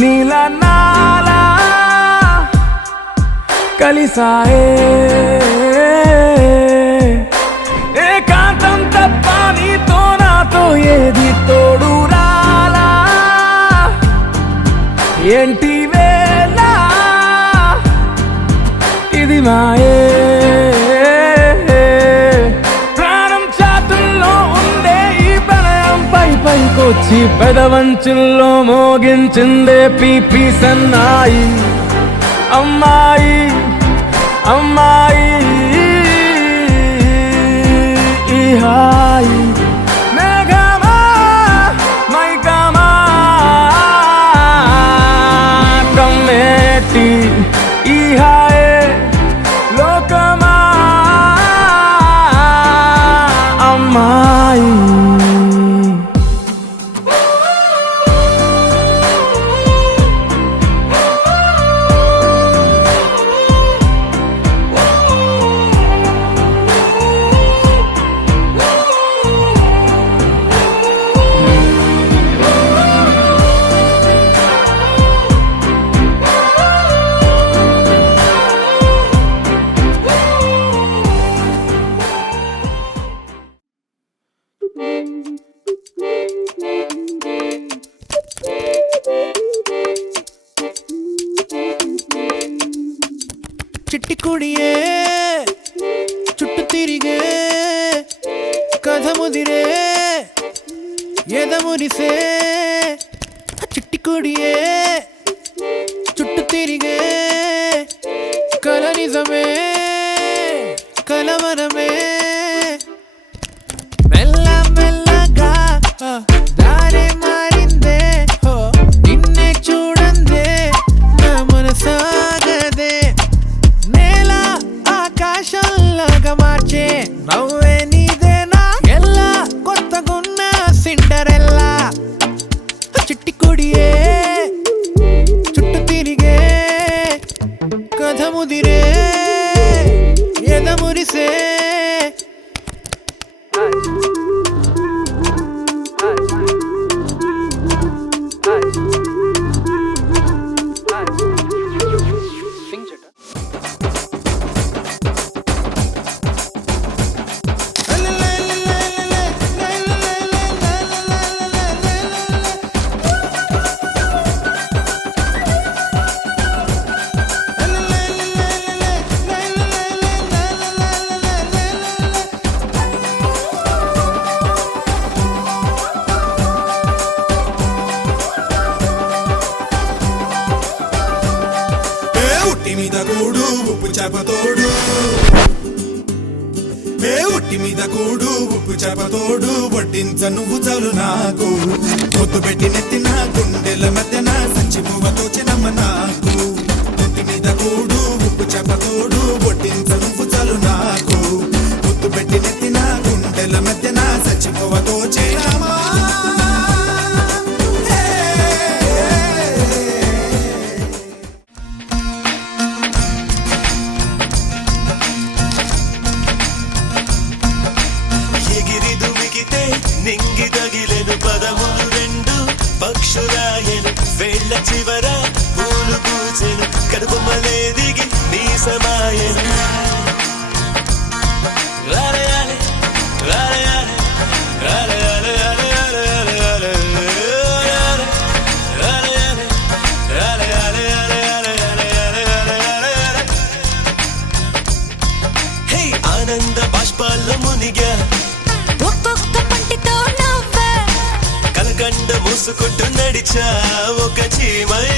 నీల నాలా కలిసాయే ఏకాంతం తప్ప నీతో నాతో ఏది తోడు రాలా ఏంటి వేళ ఇది మాయే ప్రాణం చాతుల్లో ఉండే ఈ ప్రణయం పైకొచ్చి పెదవంచుల్లో మోగించిందే పీపీ సన్నాయి అమ్మాయి అమ్మాయి ఈ హాయి మేఘమా మైకమా కమ్మేటి ఈ హాయే లోకమా అమ్మాయి చిట్టి కుడియే చుట్టు తిరిగే కథ ముదిరే ఎదమురిసే చిట్టి కుడియే చుట్టు తిరిగే కల నిజమే కలవరమే మెల్ల మెల్లగా దారే మారిందే నిన్నే చూడందే నా మనసాగదే నేల ఆకాశంలాగా మార్చే నవ్వే నీదేనా ఎల్లా కొత్తగున్న సిండరెల్లా చిట్టి కొడియే చుట్టు తిరిగే కథ ముదిరే ఎదమురిసే మీద కూడు ఉప్పు చేపతోడు ఉట్టి మీద కూడు ఉప్పు చేపతోడు వడ్డించ నువ్వు చాలు నాకు పొద్దు పెట్టి నెత్తిన గుండెల మధ్యన సంచి పువ్వతో చినమ్మ నాకు ఉట్టి మీద కూడు ఉప్పు చేపతోడు వడ్డించ నువ్వు చాలు నాకు పొద్దు పెట్టి నెత్తిన గుండెల మధ్యన సంచి పువ్వతో చినమ్మ నింగి తగిలెను పదములు రెండు పక్షురాయను వేళ్ళ చివర పూలు పూచెను కడుపు మలే దిగి నీ సమాయను ఆనంద బాష్పాల్లో మునిగా కలకండ మూసుకుంటూ నడిచా ఒక చీమై